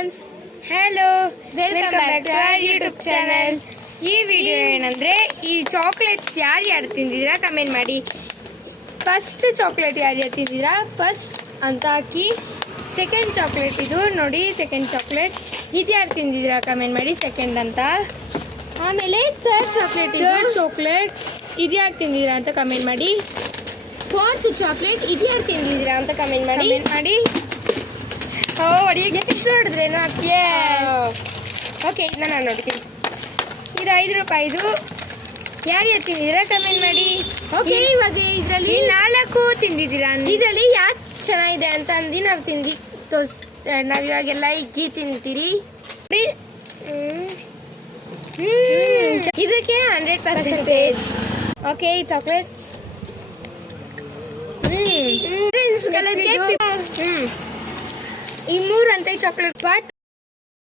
Friends, hello, welcome back to our YouTube channel. ಈ video ಏನಂದರೆ, ಈ ಚಾಕ್ಲೇಟ್ಸ್ ಯಾರು ತಿಂದಿದ್ದೀರಾ ಕಮೆಂಟ್ ಮಾಡಿ. ಫಸ್ಟ್ ಚಾಕ್ಲೇಟ್ ಯಾರು ತಿಂದಿದ್ದೀರಾ ಫಸ್ಟ್ ಅಂತ ಹಾಕಿ. ಸೆಕೆಂಡ್ ಚಾಕ್ಲೇಟ್ ಇದು ನೋಡಿ, ಸೆಕೆಂಡ್ ಚಾಕ್ಲೇಟ್ ಇದು ಯಾರು ತಿಂದಿದ್ದೀರಾ ಕಮೆಂಟ್ ಮಾಡಿ, ಸೆಕೆಂಡ್ ಅಂತ. ಆಮೇಲೆ ಥರ್ಡ್ ಚಾಕ್ಲೇಟ್ ಇದು ಯಾರು ತಿಂದಿದ್ದೀರಾ ಅಂತ ಕಮೆಂಟ್ ಮಾಡಿ. ಫೋರ್ತ್ ಚಾಕ್ಲೇಟ್ ಇದು ಯಾರು ತಿಂದಿದ್ದೀರಾ ಅಂತ ಕಮೆಂಟ್ ಮಾಡಿ. ಎಷ್ಟು ನೋಡಿದ್ರೆ ಓಕೆ, ಇದನ್ನ ನಾನು ನೋಡ್ತೀನಿ. ಇದು 5 ರೂಪಾಯಿದು. ಯಾರು ತಿಂದಿದ್ದೀರಾ ಕಮೆಂಟ್ ಮಾಡಿ. ಓಕೆ, ಇವಾಗ ಇದರಲ್ಲಿ 4 ತಿಂದಿದ್ದೀರಾ. ಇದರಲ್ಲಿ ಯಾಕೆ ಚೆನ್ನಾಗಿದೆ ಅಂತ ಅಂದು ನಾವು ನಾವು ಇವಾಗೆಲ್ಲ ಇಕ್ಕಿ ತಿಂತೀರಿ. ಇದಕ್ಕೆ 100%. ಓಕೆ, ಈ ಚಾಕ್ಲೇಟ್ ಈ 3 ಅಂತ ಈ ಚಾಕ್ಲೇಟ್. ಬಟ್